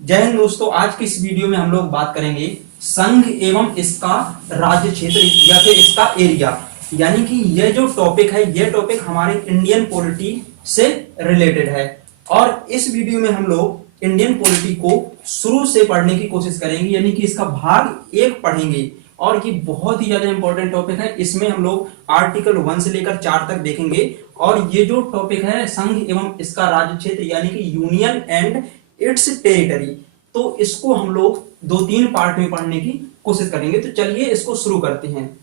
जय हिंद दोस्तों। आज की इस वीडियो में हम लोग बात करेंगे संघ एवं इसका राज्य क्षेत्र या फिर इसका एरिया। यानी कि यह जो टॉपिक है, यह टॉपिक हमारे इंडियन पॉलिटी से रिलेटेड है। और इस वीडियो में हम लोग इंडियन पॉलिटी को शुरू से पढ़ने की कोशिश करेंगे, यानी कि इसका भाग 1 पढ़ेंगे। और ये बहुत ही ज्यादा इंपॉर्टेंट टॉपिक है। इसमें हम लोग आर्टिकल 1 से लेकर 4 तक देखेंगे। और ये जो टॉपिक है संघ एवं इसका राज्य क्षेत्र यानी कि यूनियन एंड इट्स टेरिटरी, तो इसको हम लोग 2-3 पार्ट में पढ़ने की कोशिश करेंगे। तो चलिए इसको शुरू करते हैं।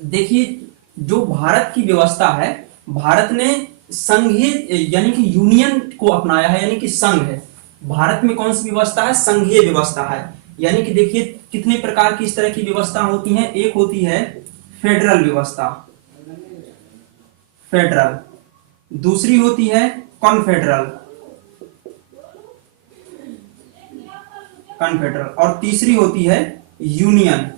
देखिए, जो भारत की व्यवस्था है, भारत ने संघीय यानी कि यूनियन को अपनाया है, यानी कि संघ है। भारत में कौन सी व्यवस्था है? संघीय व्यवस्था है। यानी कि देखिए कितने प्रकार की इस तरह की व्यवस्था होती हैं। एक होती है फेडरल व्यवस्था, फेडरल। दूसरी होती है कॉन्फेडरल, कॉन्फेडरल। और तीसरी होती है यूनियन,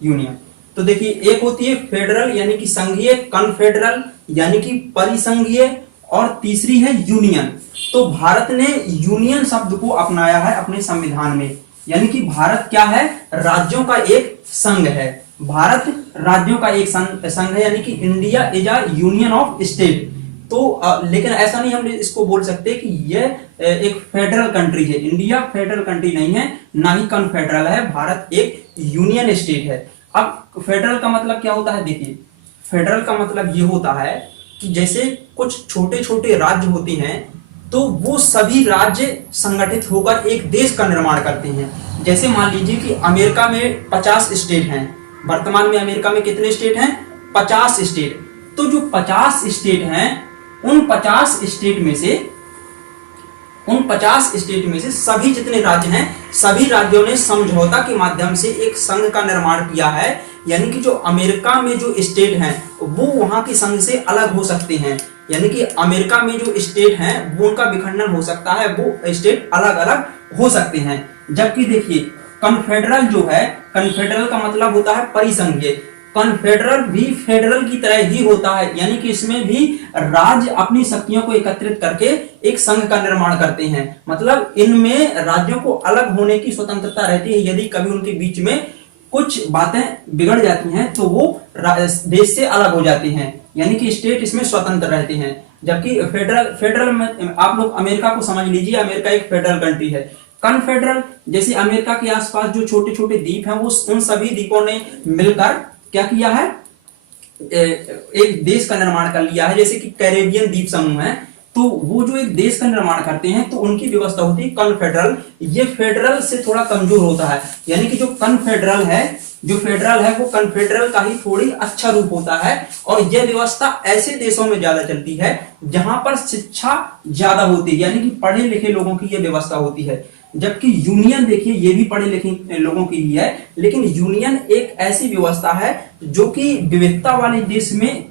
यूनियन। तो देखिए, एक होती है फेडरल यानी कि संघीय, कॉन्फेडरल यानी कि परिसंघीय, और तीसरी है यूनियन। तो भारत ने यूनियन शब्द को अपनाया है अपने संविधान में। यानी कि भारत क्या है? राज्यों का एक संघ है। भारत राज्यों का एक संघ है, यानी कि India is a union of state. तो लेकिन ऐसा नहीं हम इसको बोल सकते कि यह एक फेडरल कंट्री है। इंडिया फेडरल कंट्री नहीं है, ना ही कॉन्फेडरल है। भारत एक यूनियन स्टेट है। अब फेडरल का मतलब क्या होता है? देखिए, फेडरल का मतलब ये होता है कि जैसे कुछ छोटे छोटे राज्य होते हैं, तो वो सभी राज्य संगठित होकर एक देश का निर्माण करते हैं। जैसे मान लीजिए कि अमेरिका में 50 स्टेट हैं। वर्तमान में अमेरिका में कितने स्टेट हैं? 50 स्टेट। तो जो 50 स्टेट हैं, उन 50 स्टेट में से सभी जितने राज्य हैं, सभी राज्यों ने समझौता के माध्यम से एक संघ का निर्माण किया है। यानी कि जो अमेरिका में जो स्टेट हैं, वो वहां के संघ से अलग हो सकते हैं। यानी कि अमेरिका में जो स्टेट हैं, वो उनका विखंडन हो सकता है, वो स्टेट अलग अलग हो सकते हैं। जबकि देखिए, कॉन्फेडरल जो है, कॉन्फेडरल का मतलब होता है परिसंघीय। कॉन्फेडरल भी फेडरल की तरह ही होता है, यानी कि इसमें भी राज्य अपनी शक्तियों को एकत्रित करके एक संघ का निर्माण करते हैं। मतलब इनमें राज्यों को अलग होने की स्वतंत्रता रहती है। यदि कभी उनके बीच में कुछ बातें बिगड़ जाती हैं, तो वो देश से अलग हो जाती हैं। यानी कि स्टेट इसमें स्वतंत्र रहते हैं। जबकि फेडरल में आप लोग अमेरिका को समझ लीजिए, अमेरिका एक फेडरल कंट्री है। कॉन्फेडरल, जैसे अमेरिका के आसपास जो छोटे छोटे द्वीप हैं, वो उन सभी द्वीपों ने मिलकर क्या किया है? एक देश का निर्माण कर लिया है। जैसे कि कैरेबियन द्वीप समूह है, तो वो जो एक देश का निर्माण करते हैं, तो उनकी व्यवस्था होती है कॉन्फेडरल। ये फेडरल से थोड़ा कमजोर होता है। यानी कि जो फेडरल है वो कॉन्फेडरल का ही थोड़ी अच्छा रूप होता है। और यह व्यवस्था ऐसे देशों में ज्यादा चलती है जहां पर शिक्षा ज्यादा होती है, यानी कि पढ़े लिखे लोगों की यह व्यवस्था होती है। जबकि यूनियन देखिए, ये भी पढ़े लिखे लोगों की ही है, लेकिन यूनियन एक ऐसी व्यवस्था है जो कि विविधता वाले देश में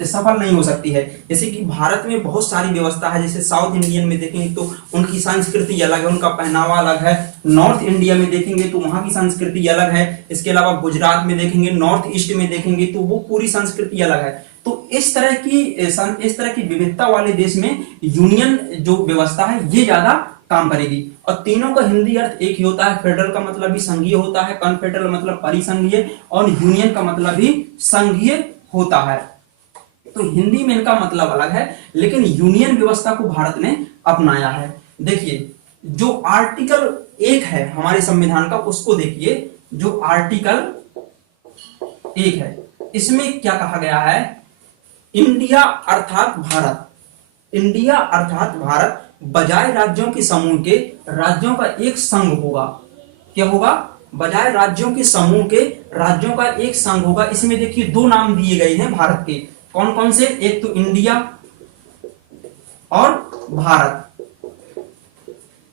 सफल नहीं हो सकती है। जैसे कि भारत में बहुत सारी व्यवस्था है। जैसे साउथ इंडियन में देखेंगे तो उनकी संस्कृति अलग है, उनका पहनावा अलग है। नॉर्थ इंडिया में देखेंगे तो वहां की संस्कृति अलग है। इसके अलावा गुजरात में देखेंगे, नॉर्थ ईस्ट में देखेंगे तो वो पूरी संस्कृति अलग है। तो इस तरह की विविधता वाले देश में यूनियन जो व्यवस्था है, ये ज्यादा काम करेगी। और तीनों का हिंदी अर्थ एक ही होता है। फेडरल का मतलब भी संघीय होता है, कॉन्फेडरल मतलब परिसंघीय, और यूनियन का मतलब भी संघीय होता है। तो हिंदी में इनका मतलब अलग है, लेकिन यूनियन व्यवस्था को भारत ने अपनाया है। देखिए, जो आर्टिकल 1 है हमारे संविधान का, उसको देखिए। जो आर्टिकल 1 है, इसमें क्या कहा गया है? इंडिया अर्थात भारत बजाय राज्यों के समूह के राज्यों का एक संघ होगा। क्या होगा? बजाय राज्यों के समूह के राज्यों का एक संघ होगा। इसमें देखिए 2 नाम दिए गए हैं भारत के। कौन कौन से? एक तो इंडिया और भारत।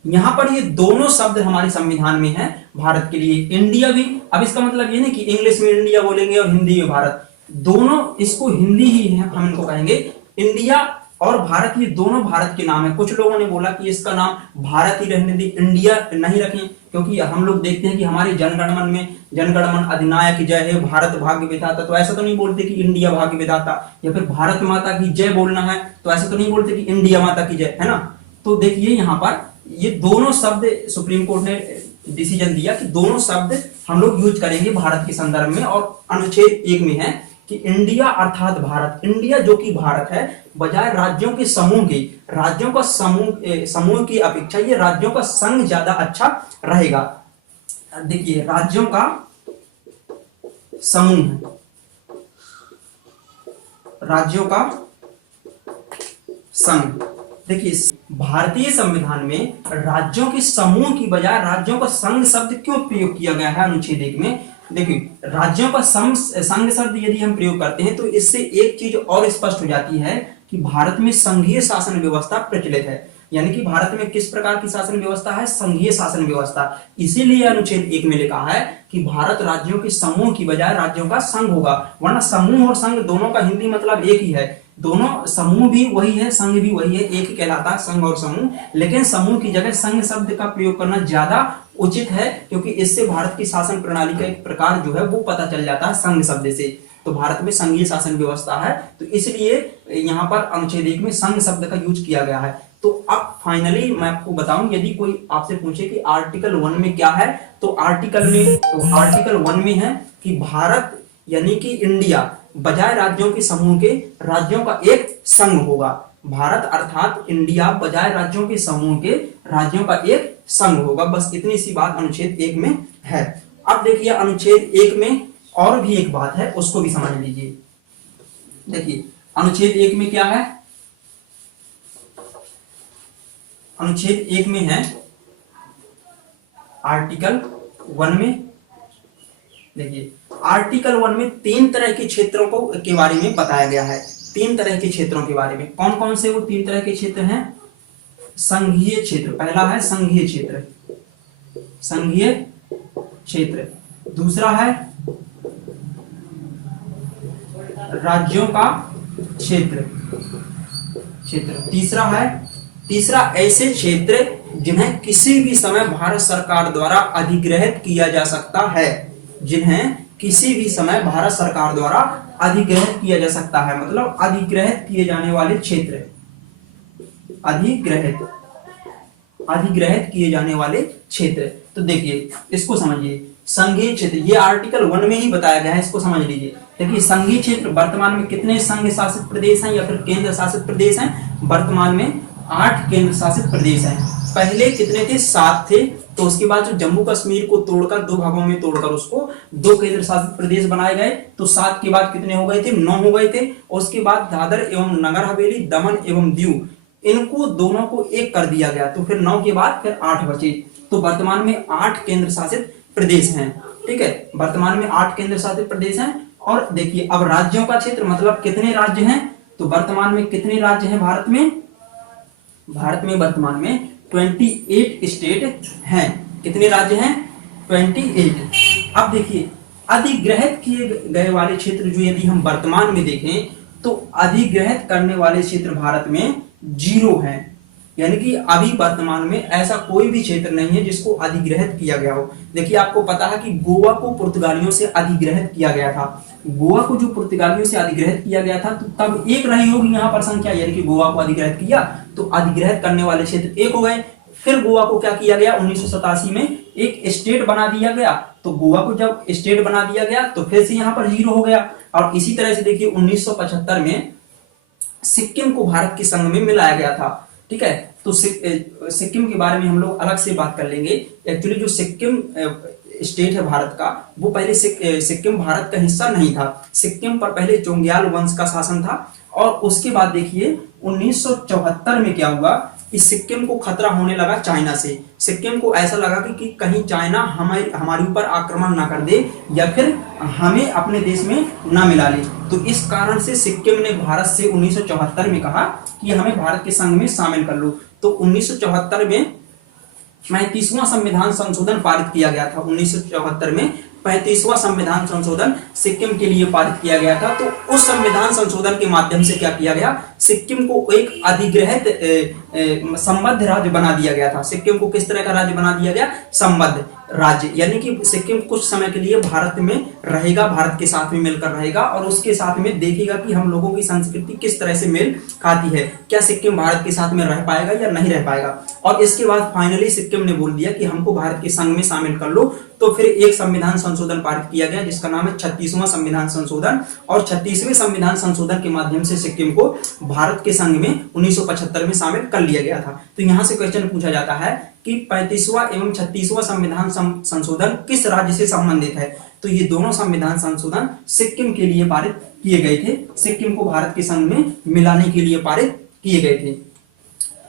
यहां पर ये दोनों शब्द हमारे संविधान में है भारत के लिए। इंडिया भी, अब इसका मतलब ये नहीं कि इंग्लिश में इंडिया बोलेंगे और हिंदी में भारत, दोनों इसको हिंदी ही हम इनको कहेंगे। इंडिया और भारत, ये दोनों भारत के नाम है। कुछ लोगों ने बोला कि इसका नाम भारत ही रहने दी, इंडिया नहीं रखें, क्योंकि हम लोग देखते हैं कि हमारे जनगणमन में जनगणमन अधिनायक जय है, भारत भाग्य विधाता। तो ऐसा तो नहीं बोलते कि इंडिया भाग्य विधाता, या फिर भारत माता की जय बोलना है तो ऐसा तो नहीं बोलते कि इंडिया माता की जय, है ना। तो देखिए यहाँ पर ये दोनों शब्द सुप्रीम कोर्ट ने डिसीजन दिया कि दोनों शब्द हम लोग यूज करेंगे भारत के संदर्भ में। और अनुच्छेद 1 में है कि इंडिया अर्थात भारत, इंडिया जो कि भारत है, बजाय राज्यों के समूह के, राज्यों का समूह की अपेक्षा ये राज्यों का संघ ज्यादा अच्छा रहेगा। देखिए राज्यों का समूह है, राज्यों का संघ। देखिए भारतीय संविधान में राज्यों के समूह की बजाय राज्यों का संघ शब्द क्यों प्रयोग किया गया है अनुच्छेद 1 में? देखिए राज्यों का संघ शब्द यदि हम प्रयोग करते हैं तो इससे एक चीज और स्पष्ट हो जाती है कि भारत में संघीय शासन व्यवस्था प्रचलित है। यानी कि भारत में किस प्रकार की शासन व्यवस्था है? संघीय शासन व्यवस्था। इसीलिए अनुच्छेद 1 में लिखा है कि भारत राज्यों के समूह की बजाय राज्यों का संघ होगा, वरना समूह और संघ दोनों का हिंदी मतलब एक ही है। दोनों समूह भी वही है, संघ भी वही है, एक ही कहलाता है संघ और समूह। लेकिन समूह की जगह संघ शब्द का प्रयोग करना ज्यादा उचित है, क्योंकि इससे भारत की शासन प्रणाली का एक प्रकार जो है वो पता चल जाता है संघ शब्द से। तो भारत में संघीय शासन व्यवस्था है, तो इसलिए यहाँ पर अनुच्छेद 1 में संघ शब्द का यूज किया गया है। तो अब फाइनली मैं आपको बताऊं, यदि कोई आपसे पूछे कि आर्टिकल 1 में क्या है, तो आर्टिकल 1 में है कि भारत यानी कि इंडिया बजाय राज्यों के समूह के राज्यों का एक संघ होगा। भारत अर्थात इंडिया बजाय राज्यों के समूह के राज्यों का एक संघ होगा। बस इतनी सी बात अनुच्छेद 1 में है। अब देखिए अनुच्छेद 1 में और भी एक बात है, उसको भी समझ लीजिए। देखिए अनुच्छेद 1 में क्या है? अनुच्छेद 1 में है आर्टिकल 1 में, देखिए आर्टिकल 1 में 3 तरह के क्षेत्रों को के बारे में बताया गया है। 3 तरह के क्षेत्रों के बारे में। कौन कौन से वो 3 तरह के क्षेत्र हैं? संघीय क्षेत्र, पहला है संघीय क्षेत्र, संघीय क्षेत्र। दूसरा है राज्यों का क्षेत्र। तीसरा ऐसे क्षेत्र जिन्हें किसी भी समय भारत सरकार द्वारा अधिग्रहित किया जा सकता है, जिन्हें किसी भी समय भारत सरकार द्वारा अधिग्रहित किया जा सकता है, मतलब अधिग्रहित किए जाने वाले क्षेत्र, अधिग्रहित किए जाने वाले क्षेत्र। तो देखिए इसको समझिए, संघीय क्षेत्र ये आर्टिकल 1 में ही बताया गया है, इसको समझ लीजिए। देखिए संघीय क्षेत्र वर्तमान में कितने संघ शासित प्रदेश हैं या फिर केंद्र शासित प्रदेश हैं? वर्तमान में 8 केंद्र शासित प्रदेश हैं। पहले कितने थे? 7 थे। तो उसके बाद जो जम्मू कश्मीर को तोड़कर 2 भागों में तोड़कर उसको 2 केंद्र शासित प्रदेश बनाए गए, तो 7 के बाद कितने हो गए थे? 9 हो गए थे। उसके बाद दादर एवं नगर हवेली, दमन एवं दीव, इनको दोनों को एक कर दिया गया, तो फिर 9 के बाद फिर 8 बचे। तो वर्तमान में 8 केंद्र शासित प्रदेश हैं। ठीक है, वर्तमान में 8 केंद्र शासित प्रदेश हैं। और देखिए अब राज्यों का क्षेत्र मतलब कितने राज्य हैं? तो वर्तमान में कितने राज्य हैं भारत में? भारत में वर्तमान में 28 स्टेट हैं। कितने राज्य हैं? 28। अब देखिए अधिग्रहित किए गए वाले क्षेत्र जो यदि हम वर्तमान में देखें तो अधिग्रहित करने वाले क्षेत्र भारत में 0 हैं। यानी कि अभी वर्तमान में ऐसा कोई भी क्षेत्र नहीं है जिसको अधिग्रहित किया गया हो। देखिए आपको पता है कि गोवा को पुर्तगालियों से अधिग्रहित किया गया था। गोवा को जो पुर्तगालियों से अधिग्रहित किया गया था तो तब एक रही होगी यहाँ पर संख्या, यानी कि गोवा को अधिग्रहित किया तो अधिग्रहित करने वाले क्षेत्र 1 हो गए। फिर गोवा को क्या किया गया? 1987 में एक स्टेट बना दिया गया। तो गोवा को जब स्टेट बना दिया गया तो फिर से यहाँ पर 0 हो गया। और इसी तरह से देखिए 1975 में सिक्किम को भारत के संघ में मिलाया गया था। ठीक है, तो सिक्किम के बारे में हम लोग अलग से बात कर लेंगे। एक्चुअली जो सिक्किम स्टेट है भारत का, वो पहले सिक्किम भारत का हिस्सा नहीं था। सिक्किम पर पहले चोंग्याल वंश का शासन था। और उसके बाद देखिए 1974 में क्या हुआ कि सिक्किम को खतरा होने लगा चाइना से। सिक्किम को ऐसा लगा कि कहीं चाइना हमारे ऊपर आक्रमण ना कर दे या फिर हमें अपने देश में ना मिला ले। तो इस कारण से सिक्किम ने भारत से 1974 में कहा कि हमें भारत के संघ में शामिल कर लो। तो 1974 में 35वां संविधान संशोधन पारित किया गया था। 1974 में 35वां संविधान संशोधन सिक्किम के लिए पारित किया गया था। तो उस संविधान संशोधन के माध्यम से क्या किया गया? सिक्किम को एक अधिग्रहित संबद्ध राज्य बना दिया गया था। सिक्किम को किस तरह का राज्य बना दिया गया? संबद्ध राज्य, यानी कि सिक्किम कुछ समय के लिए भारत में रहेगा, भारत के साथ में मिलकर रहेगा और उसके साथ में देखेगा कि हम लोगों की संस्कृति किस तरह से मेल खाती है, क्या सिक्किम भारत के साथ में रह पाएगा या नहीं रह पाएगा। और इसके बाद फाइनली सिक्किम ने बोल दिया कि हमको भारत के संघ में शामिल कर लो। तो फिर एक संविधान संशोधन पारित किया गया जिसका नाम है 36वां संविधान संशोधन, और 36वें संविधान संशोधन के माध्यम से सिक्किम को भारत के संघ में 1975 में शामिल कर लिया गया था। तो यहां से क्वेश्चन पूछा जाता है कि 35वां एवं 36वां संविधान संशोधन किस राज्य से संबंधित है? तो ये दोनों संविधान संशोधन सिक्किम के लिए पारित किए गए थे, सिक्किम को भारत के संघ में मिलाने के लिए पारित किए गए थे।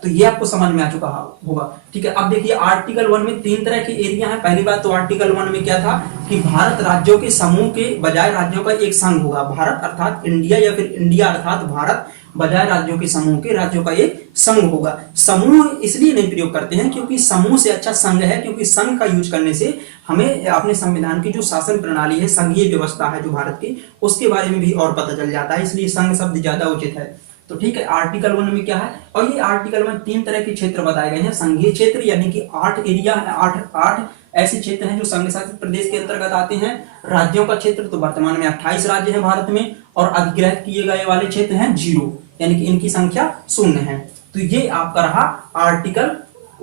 तो ये आपको समझ में आ चुका होगा। ठीक है, अब देखिए आर्टिकल 1 में 3 तरह के एरिया हैं। पहली बात तो आर्टिकल 1 में क्या था कि भारत राज्यों के समूह के बजाय राज्यों का एक संघ होगा। भारत अर्थात इंडिया या फिर इंडिया अर्थात भारत बजाय राज्यों के समूह के राज्यों का एक संघ होगा। समूह इसलिए नहीं प्रयोग करते हैं क्योंकि समूह से अच्छा संघ है, क्योंकि संघ का यूज करने से हमें अपने संविधान की जो शासन प्रणाली है, संघीय व्यवस्था है जो भारत की, उसके बारे में भी और पता चल जाता है, इसलिए संघ शब्द ज्यादा उचित है। तो ठीक है, आर्टिकल 1 में क्या है, और ये आर्टिकल 1 3 तरह के क्षेत्र बताए गए हैं। संघीय क्षेत्र यानी कि 8 एरिया है, 8 ऐसे क्षेत्र हैं जो संघ शासित प्रदेश के अंतर्गत आते हैं। राज्यों का क्षेत्र तो वर्तमान में 28 राज्य हैं भारत में, और अधिग्रहित किए गए वाले क्षेत्र हैं 0, यानी कि इनकी संख्या 0 है। तो ये आपका रहा आर्टिकल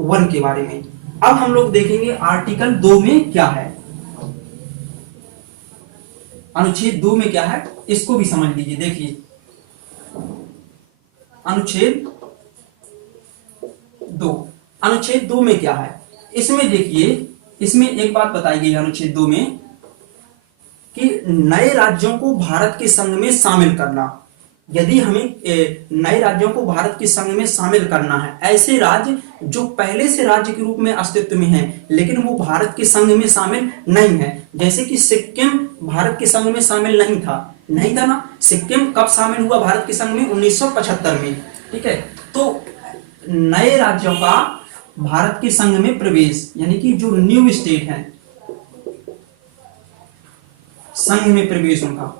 1 के बारे में। अब हम लोग देखेंगे आर्टिकल 2 में क्या है, अनुच्छेद 2 में क्या है, इसको भी समझ लीजिए। देखिए अनुच्छेद 2 में क्या है, इसमें देखिए, इसमें एक बात बताई गई है अनुच्छेद 2 में कि नए राज्यों को भारत के संघ में शामिल करना। यदि हमें नए राज्यों को भारत के संघ में शामिल करना है, ऐसे राज्य जो पहले से राज्य के रूप में अस्तित्व में हैं लेकिन वो भारत के संघ में शामिल नहीं है, जैसे कि सिक्किम भारत के संघ में शामिल नहीं था ना। सिक्किम कब शामिल हुआ भारत के संघ में? 1975 में। ठीक है, तो नए राज्यों का भारत के संघ में प्रवेश, यानी कि जो न्यू स्टेट है, संघ में प्रवेश उनका,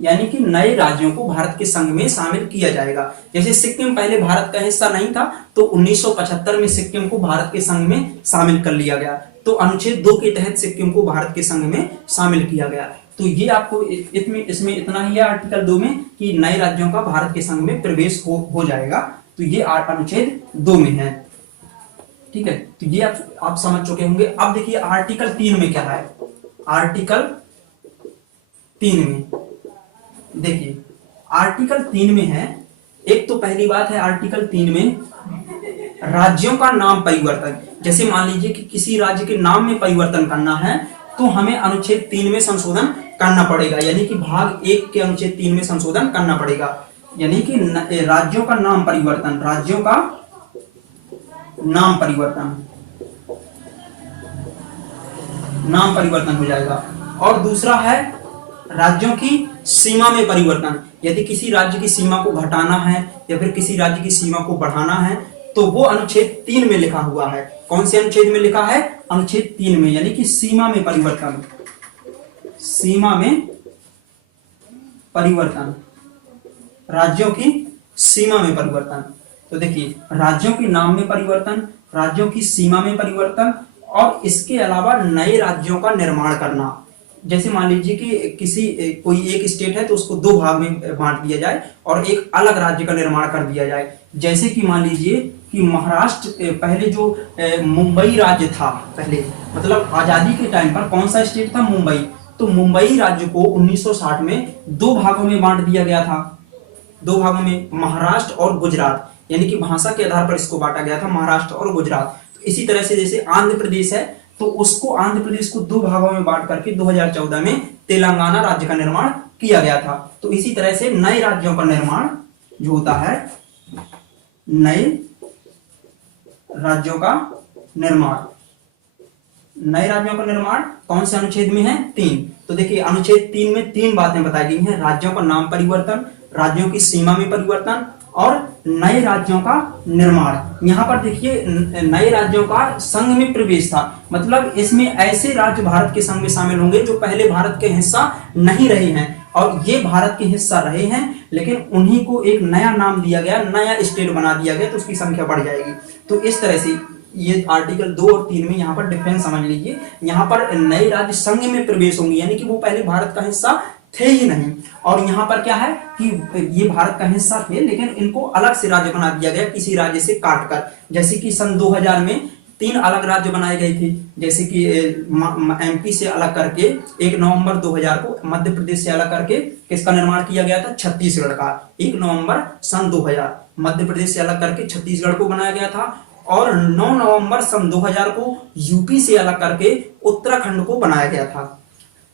यानी कि नए राज्यों को भारत के संघ में शामिल किया जाएगा। जैसे सिक्किम पहले भारत का हिस्सा नहीं था, तो 1975 में सिक्किम को भारत के संघ में शामिल कर लिया गया। तो अनुच्छेद 2 के तहत सिक्किम को भारत के संघ में शामिल किया गया। तो ये आपको इसमें इतना ही है आर्टिकल 2 में कि नए राज्यों का भारत के संघ में प्रवेश हो जाएगा। तो ये अनुच्छेद 2 में है। ठीक है, तो ये आप समझ चुके होंगे। अब देखिए आर्टिकल 3 में क्या है। आर्टिकल 3 में देखिए, आर्टिकल 3 में है, एक तो पहली बात है आर्टिकल 3 में राज्यों का नाम परिवर्तन। जैसे मान लीजिए कि किसी राज्य के नाम में परिवर्तन करना है तो हमें अनुच्छेद 3 में संशोधन करना पड़ेगा, यानी कि भाग 1 के अनुच्छेद 3 में संशोधन करना पड़ेगा, यानी कि राज्यों का नाम परिवर्तन, राज्यों का नाम परिवर्तन हो जाएगा। और दूसरा है राज्यों की सीमा में परिवर्तन। यदि किसी राज्य की सीमा को घटाना है या फिर किसी राज्य की सीमा को बढ़ाना है तो वो अनुच्छेद 3 में लिखा हुआ है। कौन से अनुच्छेद में लिखा है? अनुच्छेद 3 में, यानी कि सीमा में परिवर्तन, राज्यों की सीमा में परिवर्तन। तो देखिए, राज्यों के नाम में परिवर्तन, राज्यों की सीमा में परिवर्तन, और इसके अलावा नए राज्यों का निर्माण करना। जैसे मान लीजिए कि कोई एक स्टेट है तो उसको 2 भाग में बांट दिया जाए और एक अलग राज्य का निर्माण कर दिया जाए। जैसे कि मान लीजिए कि महाराष्ट्र पहले जो मुंबई राज्य था, पहले मतलब आजादी के टाइम पर कौन सा स्टेट था? मुंबई। तो मुंबई राज्य को 1960 में 2 भागों में बांट दिया गया था, 2 भागों में, महाराष्ट्र और गुजरात, यानी कि भाषा के आधार पर इसको बांटा गया था, महाराष्ट्र और गुजरात। तो इसी तरह से जैसे आंध्र प्रदेश है तो उसको, आंध्र प्रदेश को 2 भागों में बांट करके 2014 में तेलंगाना राज्य का निर्माण किया गया था। तो इसी तरह से नए राज्यों का निर्माण जो होता है, नए राज्यों का निर्माण कौन से अनुच्छेद में है? 3। तो देखिए अनुच्छेद 3 में 3 बातें बताई गई हैं। राज्यों का नाम परिवर्तन, राज्यों की सीमा में परिवर्तन और नए राज्यों का निर्माण। यहाँ पर देखिए नए राज्यों का संघ में प्रवेश था, मतलब इसमें ऐसे राज्य भारत के संघ में शामिल होंगे जो पहले भारत के हिस्सा नहीं रहे हैं और ये भारत के हिस्सा रहे हैं, लेकिन उन्हीं को एक नया नाम दिया गया, नया स्टेट बना दिया गया, तो उसकी संख्या बढ़ जाएगी। तो इस तरह से ये आर्टिकल 2 और 3 में यहाँ पर डिफरेंस समझ लीजिए। यहाँ पर नए राज्य संघ में प्रवेश होंगे, यानी कि वो पहले भारत का हिस्सा थे ही नहीं, और यहाँ पर क्या है कि ये भारत का हिस्सा थे, लेकिन इनको अलग से राज्य बना दिया गया किसी राज्य से काटकर। जैसे कि सन 2000 में 3 अलग राज्य बनाए गए थे, जैसे कि एमपी से अलग करके 1 नवंबर 2000 को, मध्य प्रदेश से अलग करके किसका निर्माण किया गया था, छत्तीसगढ़ का। 1 नवंबर सन 2000 मध्य प्रदेश से अलग करके छत्तीसगढ़ को बनाया गया था, और 9 नवंबर सन 2000 को यूपी से अलग करके उत्तराखंड को बनाया गया था।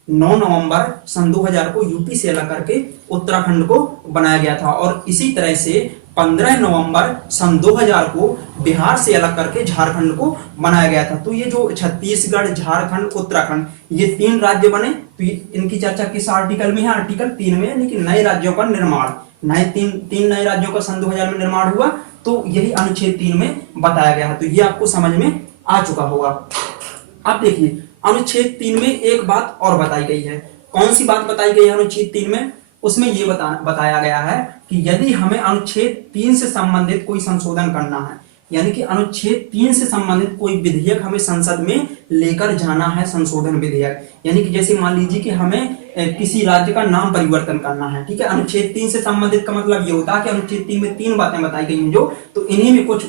9 नवंबर सन 2000 को यूपी से अलग करके उत्तराखंड को बनाया गया था, और इसी तरह से 15 नवंबर सन 2000 को बिहार से अलग करके झारखंड को बनाया गया था। तो ये जो छत्तीसगढ़, झारखंड, उत्तराखंड, ये 3 राज्य बने, तो इनकी चर्चा किस आर्टिकल में है, आर्टिकल 3 में, यानी कि नए राज्यों का निर्माण, नए तीन नए राज्यों का सन 2000 में निर्माण हुआ, तो यही अनुच्छेद 3 में बताया गया है। तो ये आपको समझ में आ चुका होगा। अब देखिए अनुच्छेद 3 में एक बात और बताई गई है। कौन सी बात बताई गई है अनुच्छेद 3 में? उसमें ये बताया गया है कि यदि हमें अनुच्छेद 3 से संबंधित कोई संशोधन करना है, यानी कि अनुच्छेद 3 से संबंधित कोई विधेयक हमें संसद में लेकर जाना है, संशोधन विधेयक, यानी कि जैसे मान लीजिए कि हमें किसी राज्य का नाम परिवर्तन करना है, ठीक है। अनुच्छेद 3 से संबंधित का मतलब ये होता है कि अनुच्छेद 3 में 3 बातें बताई गई हैं जो, तो इन्हीं में कुछ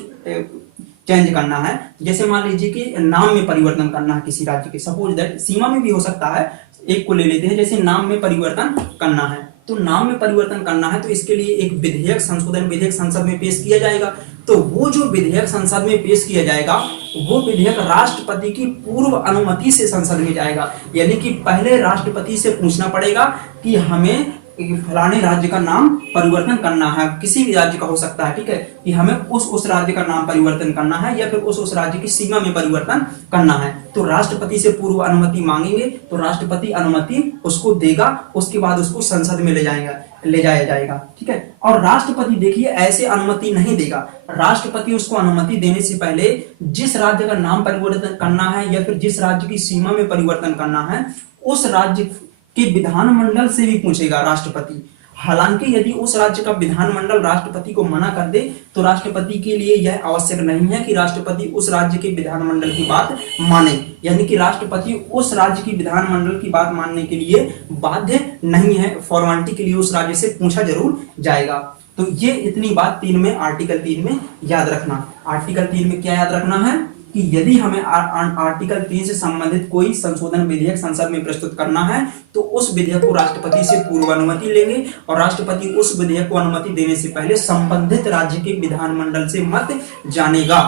चेंज करना है। जैसे मान लीजिए कि नाम में परिवर्तन करना है किसी राज्य के, सपोज दैट सीमा में भी हो सकता है, एक को ले लेते हैं, जैसे नाम में परिवर्तन करना है, तो नाम में परिवर्तन करना है तो इसके लिए एक विधेयक, संशोधन विधेयक संसद में पेश किया जाएगा। तो वो जो विधेयक संसद में पेश किया जाएगा, वो विधेयक राष्ट्रपति की पूर्व अनुमति से संसद में जाएगा, यानी कि पहले राष्ट्रपति से पूछना पड़ेगा कि हमें फलाने राज्य का नाम परिवर्तन करना है, किसी भी राज्य का हो सकता है, ठीक है, कि हमें उस राज्य का नाम परिवर्तन करना है या फिर उस राज्य की सीमा में परिवर्तन करना है। तो राष्ट्रपति से पूर्व अनुमति मांगेंगे, तो राष्ट्रपति अनुमति उसको देगा, उसके बाद उसको संसद में ले जाया जाएगा, ठीक है। और राष्ट्रपति देखिए ऐसे अनुमति नहीं देगा, राष्ट्रपति उसको अनुमति देने से पहले जिस राज्य का नाम परिवर्तन करना है या फिर जिस राज्य की सीमा में परिवर्तन करना है, उस राज्य कि विधानमंडल से भी पूछेगा राष्ट्रपति। हालांकि यदि उस राज्य का विधानमंडल राष्ट्रपति को मना कर दे, तो राष्ट्रपति के लिए यह आवश्यक नहीं है कि राष्ट्रपति उस राज्य के विधानमंडल की बात माने, यानी कि राष्ट्रपति उस राज्य की विधानमंडल की बात मानने के लिए बाध्य नहीं है, फॉर्मेलिटी के लिए उस राज्य से पूछा जरूर जाएगा। तो ये इतनी बात 3 में, आर्टिकल 3 में याद रखना। आर्टिकल 3 में क्या याद रखना है कि यदि हमें आर्टिकल 3 से संबंधित कोई संशोधन विधेयक संसद में प्रस्तुत करना है, तो उस विधेयक को राष्ट्रपति से पूर्व अनुमति लेंगे, और राष्ट्रपति उस विधेयक को अनुमति देने से पहले संबंधित राज्य के विधानमंडल से मत जानेगा,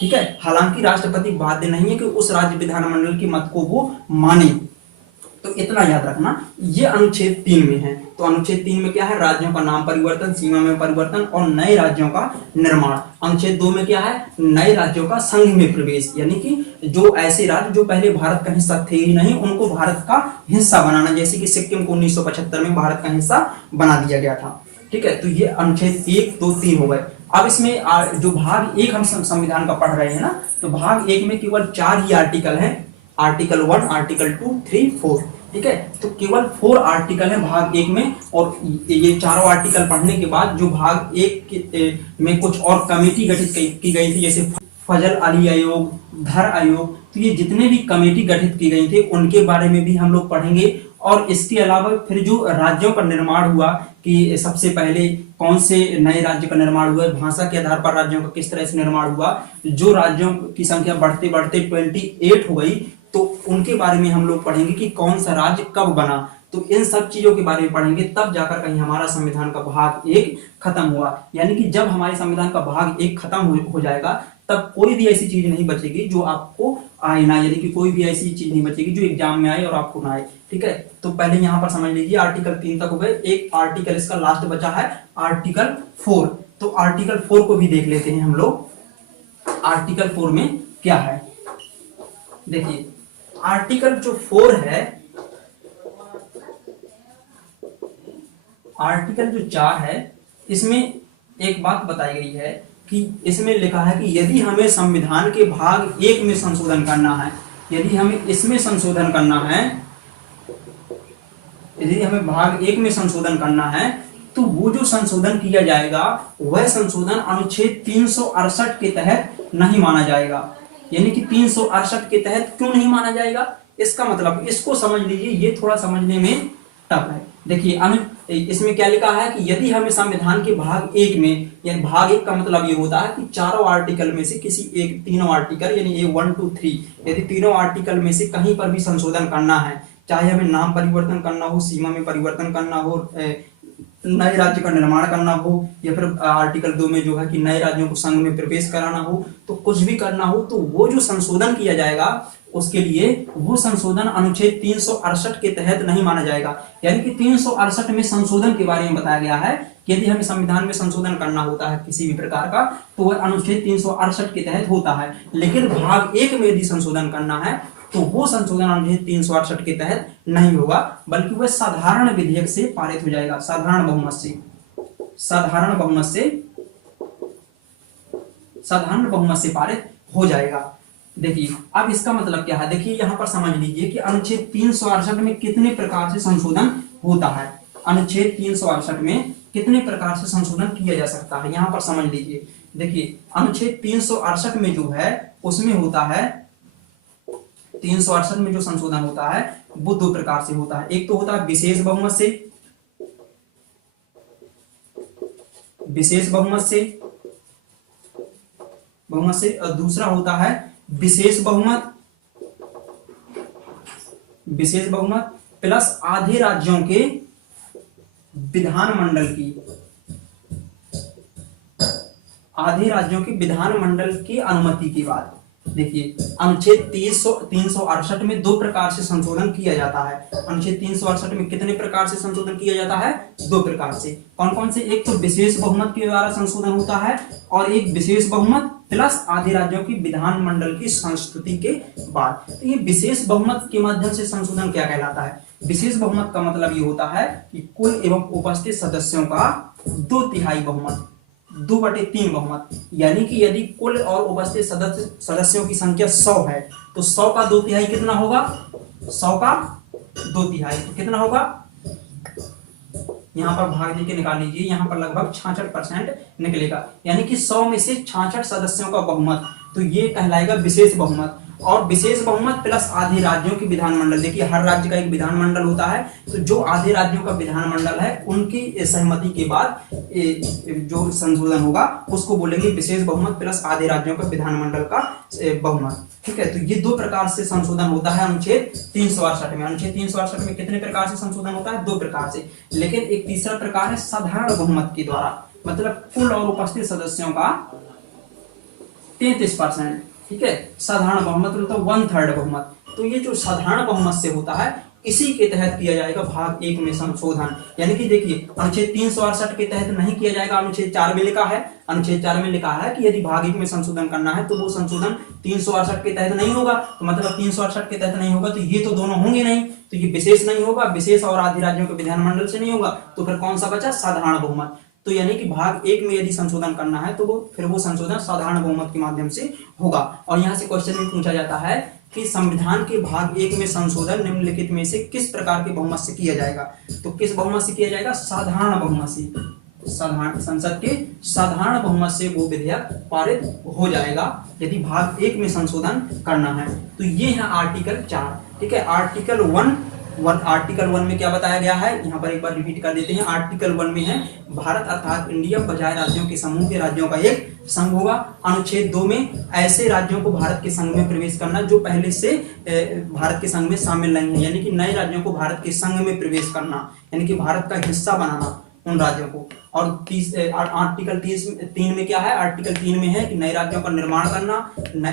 ठीक है। हालांकि राष्ट्रपति बाध्य नहीं है कि उस राज्य विधानमंडल की मत को वो माने। तो इतना याद रखना, ये अनुच्छेद 3 में है। तो अनुच्छेद 3 में क्या है, राज्यों का नाम परिवर्तन, सीमा में परिवर्तन और नए राज्यों का निर्माण। अनुच्छेद 2 में क्या है, नए राज्यों का संघ में प्रवेश, यानी कि जो ऐसे राज्य जो पहले भारत का हिस्सा थे ही नहीं, उनको भारत का हिस्सा बनाना, जैसे कि सिक्किम को 1975 में भारत का हिस्सा बना दिया गया था, ठीक है। तो ये अनुच्छेद 1, 2, 3 हो गए। अब इसमें जो भाग 1 हम संविधान का पढ़ रहे हैं ना, तो भाग 1 में केवल 4 ही आर्टिकल हैं, आर्टिकल 1, आर्टिकल 2, 3, 4, ठीक है। तो केवल 4 आर्टिकल है भाग 1 में, और ये चारों आर्टिकल पढ़ने के बाद जो भाग 1 में कुछ और कमेटी गठित की गई थी, जैसे फजल अली आयोग, धर आयोग, तो ये जितने भी कमेटी गठित की गई थी उनके बारे में भी हम लोग पढ़ेंगे। और इसके अलावा फिर जो राज्यों का निर्माण हुआ कि सबसे पहले कौन से नए राज्य का निर्माण हुआ, भाषा के आधार पर राज्यों का किस तरह से निर्माण हुआ, जो राज्यों की संख्या बढ़ते बढ़ते 28 हो गई, तो उनके बारे में हम लोग पढ़ेंगे कि कौन सा राज्य कब बना। तो इन सब चीजों के बारे में पढ़ेंगे, तब जाकर कहीं हमारा संविधान का भाग 1 खत्म हुआ। यानी कि जब हमारे संविधान का भाग 1 खत्म हो जाएगा, तब कोई भी ऐसी चीज नहीं बचेगी जो आपको आए ना, यानी कि कोई भी ऐसी चीज नहीं बचेगी जो एग्जाम में आए और आपको ना आए, ठीक है। तो पहले यहाँ पर समझ लीजिए आर्टिकल 3 तक हो गए। एक आर्टिकल इसका लास्ट बचा है आर्टिकल 4। तो आर्टिकल 4 को भी देख लेते हैं हम लोग। आर्टिकल 4 में क्या है, देखिए आर्टिकल जो 4 है, आर्टिकल जो 4 है, इसमें एक बात बताई गई है कि इसमें लिखा है कि यदि हमें संविधान के भाग 1 में संशोधन करना है, यदि हमें इसमें संशोधन करना है, यदि हमें भाग एक में संशोधन करना है तो वो जो संशोधन किया जाएगा वह संशोधन अनुच्छेद 368 के तहत नहीं माना जाएगा। यानी कि 368 के तहत क्यों नहीं माना जाएगा, इसका मतलब इसको समझ लीजिए, ये थोड़ा समझने में टफ है। देखिए इसमें क्या लिखा है कि यदि हमें संविधान के भाग एक में, यानी भाग एक का मतलब ये होता है कि चारों आर्टिकल में से किसी एक, तीनों आर्टिकल यानी ए 1 2 3, यदि तीनों आर्टिकल में से कहीं पर भी संशोधन करना है, चाहे हमें नाम परिवर्तन करना हो, सीमा में परिवर्तन करना हो, नए राज्य का निर्माण करना हो, या फिर आर्टिकल 2 में जो है कि नए राज्यों को संघ में प्रवेश कराना हो, तो कुछ भी करना हो तो वो जो संशोधन किया जाएगा उसके लिए वो संशोधन अनुच्छेद 368 के तहत नहीं माना जाएगा। यानी कि 368 में संशोधन के बारे में बताया गया है कि यदि हमें संविधान में संशोधन करना होता है किसी भी प्रकार का तो वह अनुच्छेद 368 के तहत होता है। लेकिन भाग एक में यदि संशोधन करना है तो वो संशोधन अनुच्छेद 368 के तहत नहीं होगा, बल्कि वह साधारण विधेयक से पारित हो जाएगा, साधारण बहुमत से, साधारण बहुमत से पारित हो जाएगा। देखिए अब इसका मतलब क्या है, देखिए यहां पर समझ लीजिए कि अनुच्छेद 368 में कितने प्रकार से संशोधन होता है, अनुच्छेद 368 में कितने प्रकार से संशोधन किया जा सकता है, यहां पर समझ लीजिए। देखिए अनुच्छेद 368 में जो है उसमें होता है, 368 में जो संशोधन होता है वो दो प्रकार से होता है। एक तो होता है विशेष बहुमत से, और दूसरा होता है विशेष बहुमत प्लस आधे राज्यों के विधानमंडल की अनुमति के बाद। देखिए अनुच्छेद 368 में दो प्रकार से संशोधन किया जाता है। अनुच्छेद 368 में कितने प्रकार से संशोधन किया जाता है, दो प्रकार से। कौन कौन से, एक तो विशेष बहुमत के द्वारा संशोधन होता है और एक विशेष बहुमत प्लस आधे राज्यों की विधानमंडल की संस्तुति के बाद। तो ये विशेष बहुमत के माध्यम से संशोधन क्या कहलाता है, विशेष बहुमत का मतलब ये होता है कि कुल एवं उपस्थित सदस्यों का 2/3 बहुमत, 2/3 बहुमत। यानी कि यदि कुल और उपस्थित सदस्यों की संख्या 100 है तो 100 का 2/3 कितना होगा, 100 का 2/3 तो कितना होगा, यहां पर भाग देके निकाल लीजिए, यहां पर लगभग 66% निकलेगा। यानी कि 100 में से 66 सदस्यों का बहुमत, तो ये कहलाएगा विशेष बहुमत। और विशेष बहुमत प्लस आधे राज्यों की विधानमंडल, देखिए हर राज्य का एक विधानमंडल होता है, तो जो आधे राज्यों का विधानमंडल है उनकी सहमति के बाद जो संशोधन होगा उसको बोलेंगे विशेष बहुमत प्लस आधे राज्यों का विधानमंडल का बहुमत। ठीक है, तो ये दो प्रकार से संशोधन होता है अनुच्छेद 368 में। अनुच्छेद 368 में कितने प्रकार से संशोधन होता है, दो प्रकार से। लेकिन एक तीसरा प्रकार है साधारण बहुमत के द्वारा, मतलब कुल और उपस्थित सदस्यों का 33%। ठीक है, साधारण बहुमत मतलब 1/3 बहुमत। तो ये जो साधारण बहुमत से होता है इसी के तहत किया जाएगा भाग एक में संशोधन। यानी कि देखिए अनुच्छेद 368 के तहत नहीं किया जाएगा, अनुच्छेद 4 में लिखा है, अनुच्छेद 4 में लिखा है कि यदि भाग एक में संशोधन करना है तो वो संशोधन 368 के तहत नहीं होगा। तो मतलब 368 के तहत नहीं होगा तो ये तो दोनों होंगे नहीं, तो ये विशेष नहीं होगा, विशेष और आधे राज्यों के विधानमंडल से नहीं होगा, तो फिर कौन सा बचा, साधारण बहुमत। तो यानी कि भाग एक में यदि संशोधन करना है तो वो संशोधन साधारण बहुमत के माध्यम से होगा। और यहाँ से क्वेश्चन में पूछा जाता है कि संविधान के भाग एक में संशोधन निम्नलिखित में से किस प्रकार के बहुमत से किया जाएगा, तो किस बहुमत से किया जाएगा, साधारण बहुमत से। साधारण संसद के साधारण बहुमत से वो विधेयक पारित हो जाएगा यदि भाग एक में संशोधन करना है। तो ये है आर्टिकल 4। ठीक है, आर्टिकल 1 में क्या बताया गया है, यहाँ पर एक बार रिपीट कर देते हैं। आर्टिकल 1 में है भारत अर्थात इंडिया बजाय राज्यों के समूह के राज्यों का एक संघ होगा। अनुच्छेद 2 में ऐसे राज्यों को भारत के संघ में प्रवेश करना जो पहले से भारत के संघ में शामिल नहीं है, यानी कि नए राज्यों को भारत के संघ में प्रवेश करना, यानी कि भारत का हिस्सा बनाना उन राज्यों को। और आर्टिकल 3 में क्या है, आर्टिकल 3 में है कि नए राज्यों का निर्माण करना,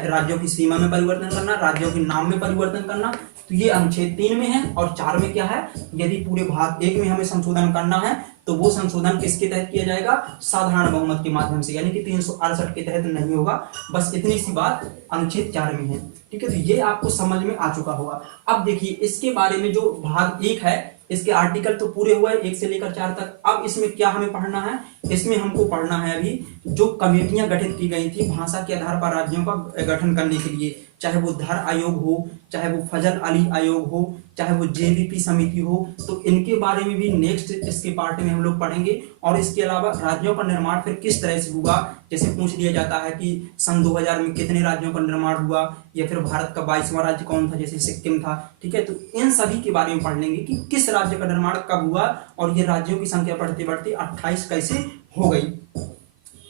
राज्यों की सीमा में परिवर्तन करना, राज्यों के नाम में परिवर्तन करना, तो ये अनुच्छेद 3 में है। और 4 में क्या है, यदि पूरे भाग एक में हमें संशोधन करना है तो वो संशोधन किसके तहत किया जाएगा, साधारण बहुमत के माध्यम से, यानी कि 368 के तहत नहीं होगा। बस इतनी सी बात अनुच्छेद 4 में है। ठीक है, तो ये आपको समझ में आ चुका होगा। अब देखिए इसके बारे में, जो भाग 1 है इसके आर्टिकल तो पूरे हुए 1 से लेकर 4 तक। अब इसमें क्या हमें पढ़ना है, इसमें हमको पढ़ना है अभी जो कमेटियां गठित की गई थी भाषा के आधार पर राज्यों का गठन करने के लिए, चाहे वो धर आयोग हो, चाहे वो फजल अली आयोग हो, चाहे वो जेबीपी समिति हो, तो इनके बारे में भी नेक्स्ट इसके पार्ट में हम लोग पढ़ेंगे। और इसके अलावा राज्यों का निर्माण फिर किस तरह से हुआ, जैसे पूछ लिया जाता है कि सन 2000 में कितने राज्यों का निर्माण हुआ, या फिर भारत का 22वां राज्य कौन था, जैसे सिक्किम था, ठीक है। तो इन सभी के बारे में पढ़ लेंगे कि किस राज्य का निर्माण कब हुआ और ये राज्यों की संख्या बढ़ते बढ़ते 28 कैसे हो गई,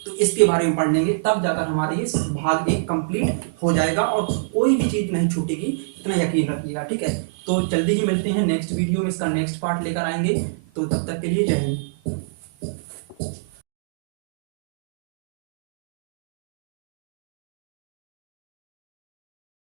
तो इसके बारे में पढ़ लेंगे। तब जाकर हमारे ये भाग 1 कंप्लीट हो जाएगा और कोई भी चीज नहीं छूटेगी, इतना यकीन रखिएगा, ठीक है। तो जल्दी ही मिलते हैं नेक्स्ट वीडियो में, इसका नेक्स्ट पार्ट लेकर आएंगे। तो तब तक के लिए जय हिंद।